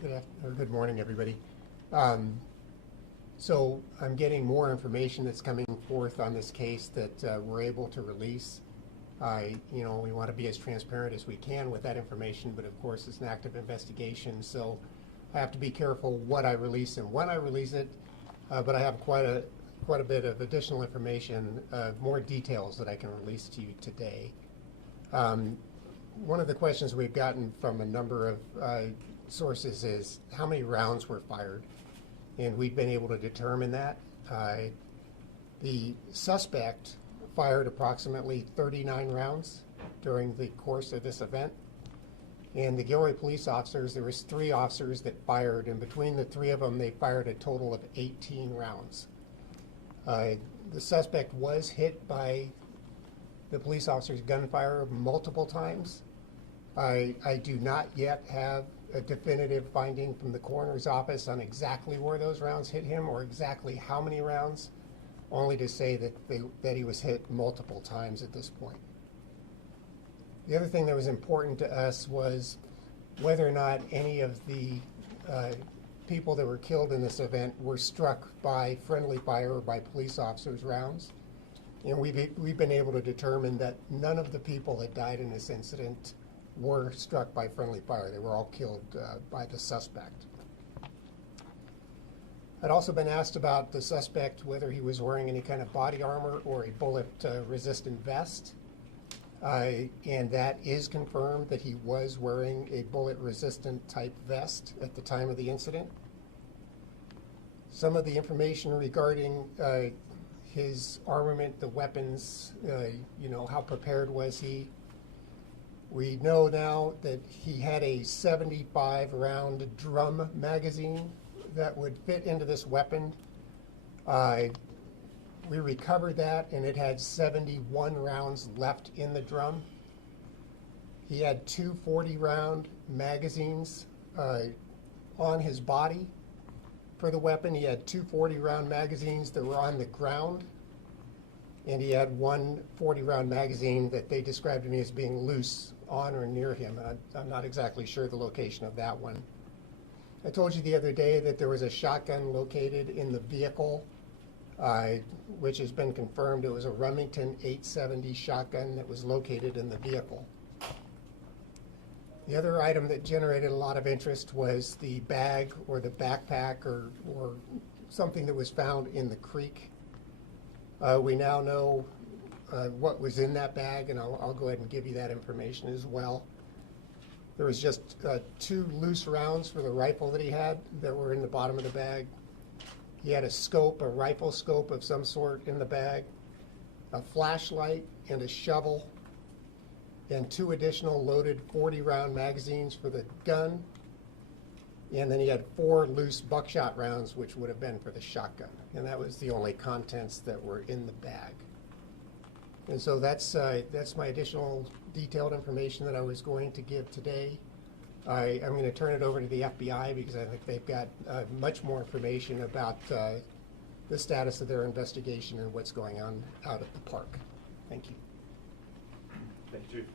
Good morning, everybody. So I'm getting more information that's coming forth on this case that we're able to release. We want to be as transparent as we can with that information, but of course it's an active investigation, so I have to be careful what I release and when I release it. But I have quite a bit of additional information, more details that I can release to you today. One of the questions we've gotten from a number of sources is how many rounds were fired, and we've been able to determine that. The suspect fired approximately 39 rounds during the course of this event, and the Gilroy police officers, there was 3 officers that fired, and between the 3 of them they fired a total of 18 rounds. The suspect was hit by the police officer's gunfire multiple times. I do not yet have a definitive finding from the coroner's office on exactly where those rounds hit him or exactly how many rounds, only to say that he was hit multiple times at this point. The other thing that was important to us was whether or not any of the people that were killed in this event were struck by friendly fire or by police officers' rounds. And we've been able to determine that none of the people that died in this incident were struck by friendly fire. They were all killed by the suspect. I'd also been asked about the suspect, whether he was wearing any kind of body armor or a bullet-resistant vest. And that is confirmed that he was wearing a bullet-resistant type vest at the time of the incident. Some of the information regarding his armament, the weapons, how prepared was he? We know now that he had a 75-round drum magazine that would fit into this weapon. We recovered that, and it had 71 rounds left in the drum. He had 2 40-round magazines on his body for the weapon. He had 2 40-round magazines that were on the ground, and he had 1 40-round magazine that they described to me as being loose on or near him. I'm not exactly sure the location of that one. I told you the other day that there was a shotgun located in the vehicle, which has been confirmed. It was a Remington 870 shotgun that was located in the vehicle. The other item that generated a lot of interest was the bag or the backpack or something that was found in the creek. We now know what was in that bag, and I'll go ahead and give you that information as well. There was just 2 loose rounds for the rifle that he had that were in the bottom of the bag. He had a scope, a rifle scope of some sort in the bag, a flashlight and a shovel, and 2 additional loaded 40-round magazines for the gun. And then he had 4 loose buckshot rounds, which would have been for the shotgun. And that was the only contents that were in the bag. And so that's my additional detailed information that I was going to give today. I'm going to turn it over to the FBI because I think they've got much more information about the status of their investigation and what's going on out at the park. Thank you. Thank you, Chief.